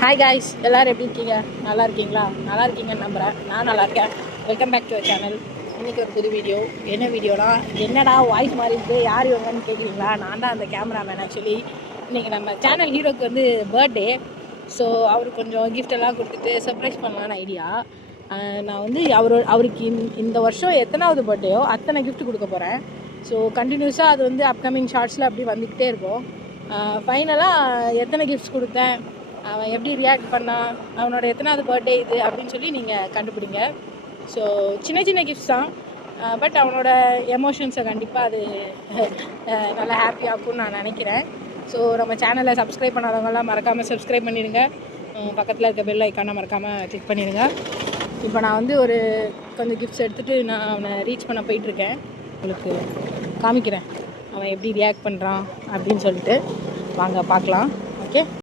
Hi guys, எல்லோரும் எப்படி இருக்கீங்க? நல்லா இருக்கீங்களா? நல்லா இருக்கீங்கன்னு நம்புகிறேன். நான் நல்லா இருக்கேன். Welcome back to channel. இன்றைக்கி ஒரு புது வீடியோ. என்ன வீடியோனா, என்னடா வாய்ஸ் மாதிரி இருக்குது, யார் இவங்கன்னு கேட்குறீங்களா? நான் தான் அந்த கேமராமேன். ஆக்சுவலி இன்றைக்கி நம்ம சேனல் ஹீரோக்கு வந்து பர்த்டே. ஸோ அவருக்கு கொஞ்சம் கிஃப்டெல்லாம் கொடுத்துட்டு சர்ப்ரைஸ் பண்ணலான்னு ஐடியா. நான் வந்து அவருக்கு இந்த வருஷம் எத்தனாவது பர்த்டேயோ அத்தனை கிஃப்ட் கொடுக்க போகிறேன். ஸோ கண்டினியூஸாக அது வந்து அப்கமிங் ஷார்ட்ஸில் அப்படி வந்துக்கிட்டே இருக்கும். ஃபைனலாக எத்தனை கிஃப்ட்ஸ் கொடுத்தேன், அவன் எப்படி ரியாக்ட் பண்ணான், அவனோட எத்தனாவது பர்த்டே இது அப்படின்னு சொல்லி நீங்கள் கண்டுபிடிங்க. ஸோ சின்ன சின்ன கிஃப்ட்ஸ் தான், பட் அவனோட எமோஷன்ஸை கண்டிப்பாக அது நல்லா ஹாப்பியாகும்னு நான் நினைக்கிறேன். ஸோ நம்ம சேனலை சப்ஸ்கிரைப் பண்ணாதவங்களாம் மறக்காமல் சப்ஸ்கிரைப் பண்ணிடுங்க. பக்கத்தில் இருக்க பெல் ஐக்கானை மறக்காமல் கிளிக் பண்ணிடுங்க. இப்போ நான் வந்து கொஞ்சம் கிஃப்ட்ஸ் எடுத்துகிட்டு நான் அவனை ரீச் பண்ண போயிட்டுருக்கேன். உங்களுக்கு காமிக்கிறேன் அவன் எப்படி ரியாக்ட் பண்ணுறான் அப்படின்னு சொல்லிட்டு. வாங்க பார்க்கலாம். ஓகே.